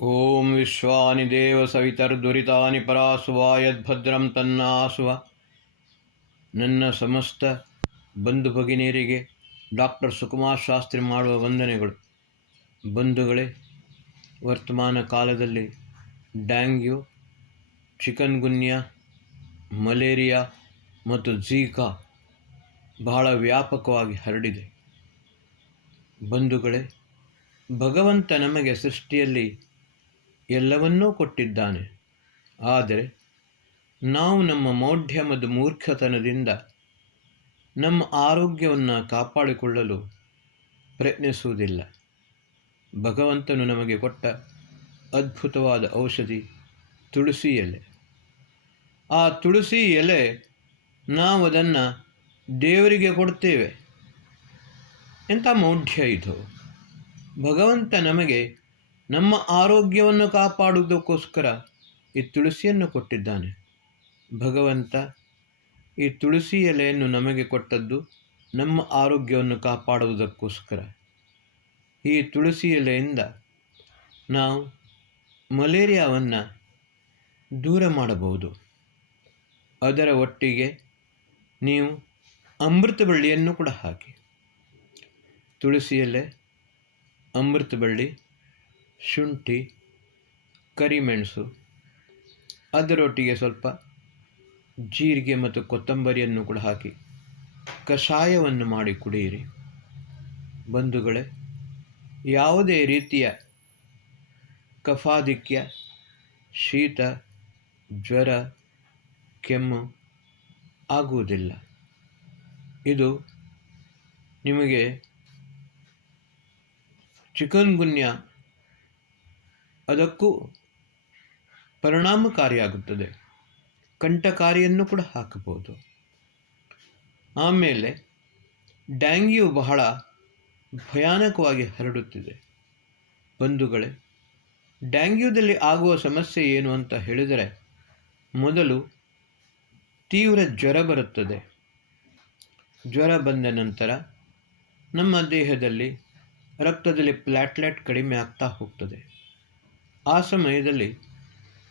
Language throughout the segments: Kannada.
ಓಂ ವಿಶ್ವಾನಿ ದೇವ ಸವಿತರ್ದುರಿತಾನಿ ಪರಾಸುವ ಯದ್ಭದ್ರಂ ತನ್ನಾಸುವ. ನನ್ನ ಸಮಸ್ತ ಬಂಧು ಭಗಿನಿಯರಿಗೆ ಡಾಕ್ಟರ್ ಸುಕುಮಾರ್ ಶಾಸ್ತ್ರಿ ಮಾಡುವ ವಂದನೆಗಳು. ಬಂಧುಗಳೇ, ವರ್ತಮಾನ ಕಾಲದಲ್ಲಿ ಡ್ಯಾಂಗ್ಯೂ, ಚಿಕನ್ ಗುನ್ಯಾ, ಮಲೇರಿಯಾ ಮತ್ತು ಝೀಕಾ ಬಹಳ ವ್ಯಾಪಕವಾಗಿ ಹರಡಿದೆ. ಬಂಧುಗಳೇ, ಭಗವಂತ ನಮಗೆ ಸೃಷ್ಟಿಯಲ್ಲಿ ಎಲ್ಲವನ್ನೂ ಕೊಟ್ಟಿದ್ದಾನೆ. ಆದರೆ ನಾವು ನಮ್ಮ ಮೌಢ್ಯ ಮತ್ತು ಮೂರ್ಖತನದಿಂದ ನಮ್ಮ ಆರೋಗ್ಯವನ್ನು ಕಾಪಾಡಿಕೊಳ್ಳಲು ಪ್ರಯತ್ನಿಸುವುದಿಲ್ಲ. ಭಗವಂತನು ನಮಗೆ ಕೊಟ್ಟ ಅದ್ಭುತವಾದ ಔಷಧಿ ತುಳಸಿ ಎಲೆ. ಆ ತುಳಸಿ ಎಲೆ ನಾವು ಅದನ್ನು ದೇವರಿಗೆ ಕೊಡ್ತೇವೆ. ಎಂಥ ಮೌಢ್ಯ ಇದು! ಭಗವಂತ ನಮಗೆ ನಮ್ಮ ಆರೋಗ್ಯವನ್ನು ಕಾಪಾಡುವುದಕ್ಕೋಸ್ಕರ ಈ ತುಳಸಿಯನ್ನು ಕೊಟ್ಟಿದ್ದಾನೆ. ಭಗವಂತ ಈ ತುಳಸಿ ಎಲೆಯನ್ನು ನಮಗೆ ಕೊಟ್ಟದ್ದು ನಮ್ಮ ಆರೋಗ್ಯವನ್ನು ಕಾಪಾಡುವುದಕ್ಕೋಸ್ಕರ. ಈ ತುಳಸಿ ಎಲೆಯಿಂದ ನಾವು ಮಲೇರಿಯಾವನ್ನು ದೂರ ಮಾಡಬಹುದು. ಅದರ ಒಟ್ಟಿಗೆ ನೀವು ಅಮೃತ ಬಳ್ಳಿಯನ್ನು ಕೂಡ ಹಾಕಿ. ತುಳಸಿ ಎಲೆ, ಅಮೃತ ಬಳ್ಳಿ, ಶುಂಠಿ, ಕರಿಮೆಣಸು, ಅದರೊಟ್ಟಿಗೆ ಸ್ವಲ್ಪ ಜೀರಿಗೆ ಮತ್ತು ಕೊತ್ತಂಬರಿಯನ್ನು ಕೂಡ ಹಾಕಿ ಕಷಾಯವನ್ನು ಮಾಡಿ ಕುಡಿಯಿರಿ. ಬಂಧುಗಳೇ, ಯಾವುದೇ ರೀತಿಯ ಕಫಾಧಿಕ್ಯ, ಶೀತ, ಜ್ವರ, ಕೆಮ್ಮು ಆಗುವುದಿಲ್ಲ. ಇದು ನಿಮಗೆ ಚಿಕನ್ ಗುನ್ಯಾ ಅದಕ್ಕೂ ಪರಿಣಾಮಕಾರಿಯಾಗುತ್ತದೆ. ಕಂಠಕಾರಿಯನ್ನು ಕೂಡ ಹಾಕಬಹುದು. ಆಮೇಲೆ ಡ್ಯಾಂಗ್ಯೂ ಬಹಳ ಭಯಾನಕವಾಗಿ ಹರಡುತ್ತಿದೆ. ಬಂಧುಗಳೇ, ಡ್ಯಾಂಗ್ಯೂದಲ್ಲಿ ಆಗುವ ಸಮಸ್ಯೆ ಏನು ಅಂತ ಹೇಳಿದರೆ, ಮೊದಲು ತೀವ್ರ ಜ್ವರ ಬರುತ್ತದೆ. ಜ್ವರ ಬಂದ ನಂತರ ನಮ್ಮ ದೇಹದಲ್ಲಿ ರಕ್ತದಲ್ಲಿ ಪ್ಲಾಟ್ಲೆಟ್ ಕಡಿಮೆ ಆಗ್ತಾ ಹೋಗ್ತದೆ. ಆ ಸಮಯದಲ್ಲಿ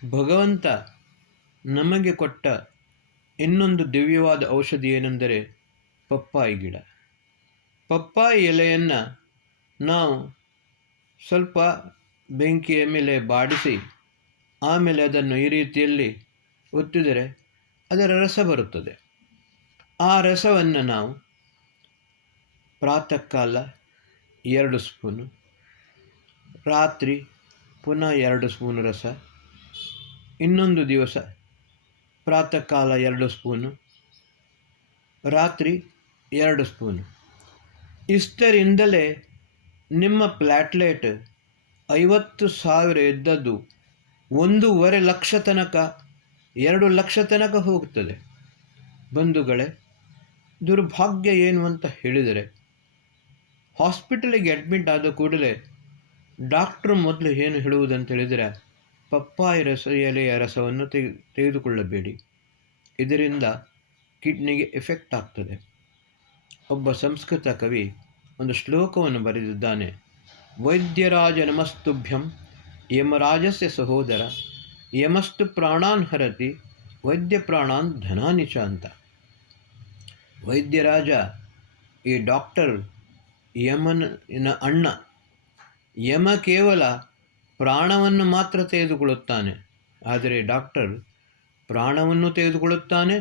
ಭಗವಂತ ನಮಗೆ ಕೊಟ್ಟ ಇನ್ನೊಂದು ದಿವ್ಯವಾದ ಔಷಧಿ ಏನೆಂದರೆ ಪಪ್ಪಾಯಿ ಗಿಡ. ಪಪ್ಪಾಯಿ ಎಲೆಯನ್ನು ನಾವು ಸ್ವಲ್ಪ ಬೆಂಕಿಯ ಮೇಲೆ ಬಾಡಿಸಿ ಆಮೇಲೆ ಅದನ್ನು ಈ ರೀತಿಯಲ್ಲಿ ಒತ್ತಿದರೆ ಅದರ ರಸ ಬರುತ್ತದೆ. ಆ ರಸವನ್ನು ನಾವು ಪ್ರಾತಃ ಕಾಲ 2 ಸ್ಪೂನು, ರಾತ್ರಿ ಪುನಃ 2 ಸ್ಪೂನು ರಸ, ಇನ್ನೊಂದು ದಿವಸ ಪ್ರಾತಃ ಕಾಲ 2 ಸ್ಪೂನು, ರಾತ್ರಿ 2 ಸ್ಪೂನು. ಇಷ್ಟರಿಂದಲೇ ನಿಮ್ಮ ಪ್ಲಾಟ್ಲೆಟ್ 50,000 ಇದ್ದದ್ದು 1.5 ಲಕ್ಷ ತನಕ, 2 ಲಕ್ಷ ತನಕ ಹೋಗುತ್ತದೆ. ಬಂಧುಗಳೇ, ದುರ್ಭಾಗ್ಯ ಏನು ಅಂತ ಹೇಳಿದರೆ, ಹಾಸ್ಪಿಟಲಿಗೆ ಅಡ್ಮಿಟ್ ಆದ ಕೂಡಲೇ ಡಾಕ್ಟ್ರು ಮೊದಲು ಏನು ಹೇಳುವುದಂತ ಹೇಳಿದರೆ, ಪಪ್ಪಾಯಿ ಎಲೆಯ ರಸವನ್ನು ತೆಗೆದುಕೊಳ್ಳಬೇಡಿ, ಇದರಿಂದ ಕಿಡ್ನಿಗೆ ಎಫೆಕ್ಟ್ ಆಗ್ತದೆ. ಒಬ್ಬ ಸಂಸ್ಕೃತ ಕವಿ ಒಂದು ಶ್ಲೋಕವನ್ನು ಬರೆದಿದ್ದಾನೆ. ವೈದ್ಯರಾಜ ನಮಸ್ತುಭ್ಯಂ ಯಮರಾಜಸ್ಯ ಸಹೋದರ ಯಮಸ್ತು ಪ್ರಾಣಾನ್ ಹರತಿ ವೈದ್ಯ ಪ್ರಾಣಾನ್ ಧನಾನಿಚ ಅಂತ. ವೈದ್ಯರಾಜ, ಈ ಡಾಕ್ಟರ್ ಯಮನ ಅಣ್ಣ. ಯಮ ಕೇವಲ ಪ್ರಾಣವನ್ನು ಮಾತ್ರ ತೆಗೆದುಕೊಳ್ಳುತ್ತಾನೆ, ಆದರೆ ಡಾಕ್ಟರ್ ಪ್ರಾಣವನ್ನು ತೆಗೆದುಕೊಳ್ಳುತ್ತಾನೆ,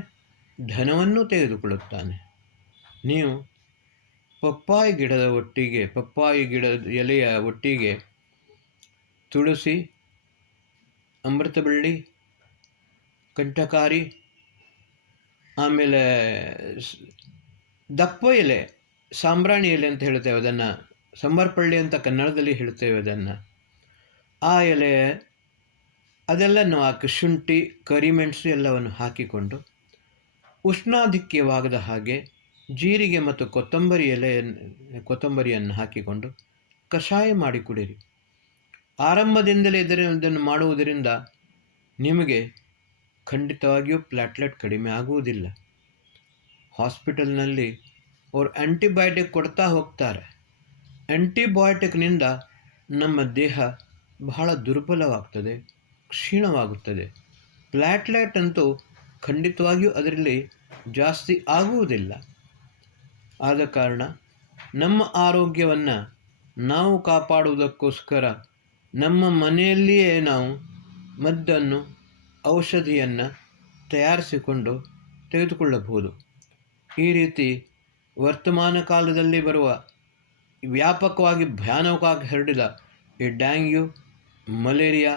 ಧನವನ್ನು ತೆಗೆದುಕೊಳ್ಳುತ್ತಾನೆ. ನೀವು ಪಪ್ಪಾಯಿ ಗಿಡದ ಎಲೆಯ ಒಟ್ಟಿಗೆ ತುಳಸಿ, ಅಮೃತಬಳ್ಳಿ, ಕಂಠಕಾರಿ, ಆಮೇಲೆ ದಪ್ಪ ಎಲೆ, ಸಾಂಬ್ರಾಣಿ ಎಲೆ ಅಂತ ಹೇಳ್ತೇವೆ, ಅದನ್ನು ಸಂಬರ್ಪಳ್ಳಿ ಅಂತ ಕನ್ನಡದಲ್ಲಿ ಹೇಳ್ತೇವೆ ಅದನ್ನು. ಆ ಎಲೆ ಅದೆಲ್ಲನೂ ಹಾಕಿ, ಶುಂಠಿ, ಕರಿಮೆಣಸು ಎಲ್ಲವನ್ನು ಹಾಕಿಕೊಂಡು ಉಷ್ಣಾಧಿಕ್ಯವಾಗದ ಹಾಗೆ ಜೀರಿಗೆ ಮತ್ತು ಕೊತ್ತಂಬರಿಯನ್ನು ಹಾಕಿಕೊಂಡು ಕಷಾಯ ಮಾಡಿ ಕುಡಿಯಿರಿ. ಆರಂಭದಿಂದಲೇ ಇದನ್ನು ಮಾಡುವುದರಿಂದ ನಿಮಗೆ ಖಂಡಿತವಾಗಿಯೂ ಪ್ಲಾಟ್ಲೆಟ್ ಕಡಿಮೆ ಆಗುವುದಿಲ್ಲ. ಹಾಸ್ಪಿಟಲ್ನಲ್ಲಿ ಅವರು ಆ್ಯಂಟಿಬಯೋಟಿಕ್ ಕೊಡ್ತಾ ಹೋಗ್ತಾರೆ. ಆ್ಯಂಟಿಬಯೋಟಿಕ್ನಿಂದ ನಮ್ಮ ದೇಹ ಬಹಳ ದುರ್ಬಲವಾಗ್ತದೆ, ಕ್ಷೀಣವಾಗುತ್ತದೆ. ಪ್ಲ್ಯಾಟ್ಲೆಟ್ ಅಂತೂ ಖಂಡಿತವಾಗಿಯೂ ಅದರಲ್ಲಿ ಜಾಸ್ತಿ ಆಗುವುದಿಲ್ಲ. ಆದ ಕಾರಣ ನಮ್ಮ ಆರೋಗ್ಯವನ್ನು ನಾವು ಕಾಪಾಡುವುದಕ್ಕೋಸ್ಕರ ನಮ್ಮ ಮನೆಯಲ್ಲಿಯೇ ನಾವು ಮದ್ದನ್ನು, ಔಷಧಿಯನ್ನು ತಯಾರಿಸಿಕೊಂಡು ತೆಗೆದುಕೊಳ್ಳಬಹುದು. ಈ ರೀತಿ ವರ್ತಮಾನ ಕಾಲದಲ್ಲಿ ಬರುವ ವ್ಯಾಪಕವಾಗಿ ಭಯಾನಕವಾಗಿ ಹರಡಿದ ಈ ಡ್ಯಾಂಗ್ಯೂ, ಮಲೇರಿಯಾ,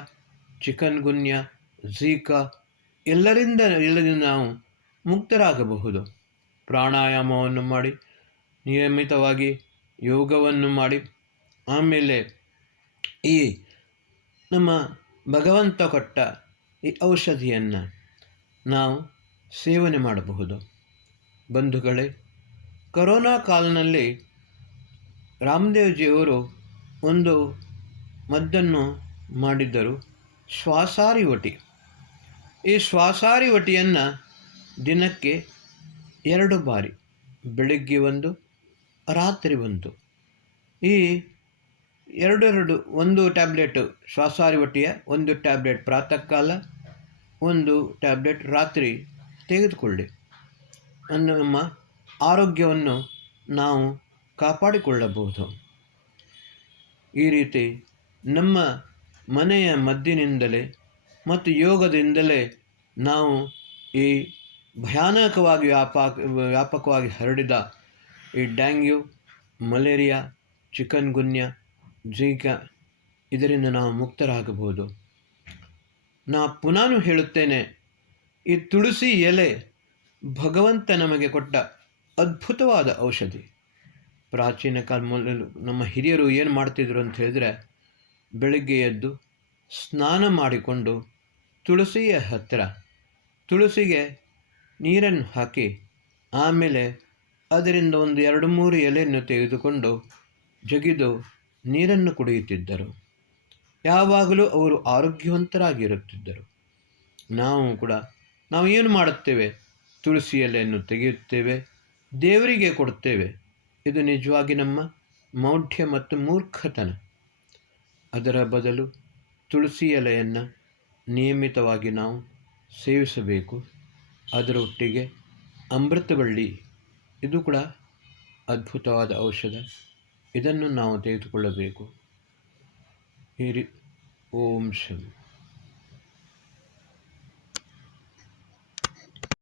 ಚಿಕನ್ ಗುನ್ಯಾ, ಝೀಕಾ ಎಲ್ಲದಿಂದ ನಾವು ಮುಕ್ತರಾಗಬಹುದು. ಪ್ರಾಣಾಯಾಮವನ್ನು ಮಾಡಿ, ನಿಯಮಿತವಾಗಿ ಯೋಗವನ್ನು ಮಾಡಿ, ಆಮೇಲೆ ಈ ನಮ್ಮ ಭಗವಂತ ಕೊಟ್ಟ ಈ ಔಷಧಿಯನ್ನು ನಾವು ಸೇವನೆ ಮಾಡಬಹುದು. ಬಂಧುಗಳೇ, ಕೊರೋನಾ ಕಾಲದಲ್ಲಿ ರಾಮದೇವ್ಜಿಯವರು ಒಂದು ಮದ್ದನ್ನು ಮಾಡಿದ್ದರು, ಶ್ವಾಸಾರಿವಟಿ. ಈ ಶ್ವಾಸಾರಿವಟಿಯನ್ನು ದಿನಕ್ಕೆ 2 ಬಾರಿ, ಬೆಳಿಗ್ಗೆ ಒಂದು, ರಾತ್ರಿ ಒಂದು, ಈ ಒಂದು ಟ್ಯಾಬ್ಲೆಟ್ ಶ್ವಾಸಾರಿವಟಿಯ 1 ಟ್ಯಾಬ್ಲೆಟ್ ಪ್ರಾತಃ ಕಾಲ, 1 ಟ್ಯಾಬ್ಲೆಟ್ ರಾತ್ರಿ ತೆಗೆದುಕೊಳ್ಳಿ. ನಮ್ಮ ಆರೋಗ್ಯವನ್ನು ನಾವು ಕಾಪಾಡಿಕೊಳ್ಳಬಹುದು. ಈ ರೀತಿ ನಮ್ಮ ಮನೆಯ ಮದ್ದಿನಿಂದಲೇ ಮತ್ತು ಯೋಗದಿಂದಲೇ ನಾವು ಈ ಭಯಾನಕವಾಗಿ ವ್ಯಾಪಕವಾಗಿ ಹರಡಿದ ಈ ಡ್ಯಾಂಗ್ಯೂ, ಮಲೇರಿಯಾ, ಚಿಕನ್ ಗುನ್ಯಾ, ಝೀಕಾ ಇದರಿಂದ ನಾವು ಮುಕ್ತರಾಗಬಹುದು. ಪುನಃ ಹೇಳುತ್ತೇನೆ, ಈ ತುಳಸಿ ಎಲೆ ಭಗವಂತ ನಮಗೆ ಕೊಟ್ಟ ಅದ್ಭುತವಾದ ಔಷಧಿ. ಪ್ರಾಚೀನ ಕಾಲದಲ್ಲಿ ನಮ್ಮ ಹಿರಿಯರು ಏನು ಮಾಡ್ತಿದ್ರು ಅಂತ ಹೇಳಿದರೆ, ಬೆಳಗ್ಗೆ ಎದ್ದು ಸ್ನಾನ ಮಾಡಿಕೊಂಡು ತುಳಸಿಯ ಹತ್ತಿರ ತುಳಸಿಗೆ ನೀರನ್ನು ಹಾಕಿ, ಆಮೇಲೆ ಅದರಿಂದ ಒಂದು 2-3 ಎಲೆಯನ್ನು ತೆಗೆದುಕೊಂಡು ಜಗಿದು ನೀರನ್ನು ಕುಡಿಯುತ್ತಿದ್ದರು. ಯಾವಾಗಲೂ ಅವರು ಆರೋಗ್ಯವಂತರಾಗಿರುತ್ತಿದ್ದರು. ನಾವು ಏನು ಮಾಡುತ್ತೇವೆ? ತುಳಸಿ ಎಲೆಯನ್ನು ತೆಗೆಯುತ್ತೇವೆ, ದೇವರಿಗೆ ಕೊಡುತ್ತೇವೆ. ಇದು ನಿಜವಾಗಿ ನಮ್ಮ ಮೌಢ್ಯ ಮತ್ತು ಮೂರ್ಖತನ. ಅದರ ಬದಲು ತುಳಸಿ ಎಲೆಯನ್ನು ನಿಯಮಿತವಾಗಿ ನಾವು ಸೇವಿಸಬೇಕು. ಅದರೊಟ್ಟಿಗೆ ಅಮೃತಬಳ್ಳಿ, ಇದು ಕೂಡ ಅದ್ಭುತವಾದ ಔಷಧ. ಇದನ್ನು ನಾವು ತೆಗೆದುಕೊಳ್ಳಬೇಕು. ಓಂ ಶಂ.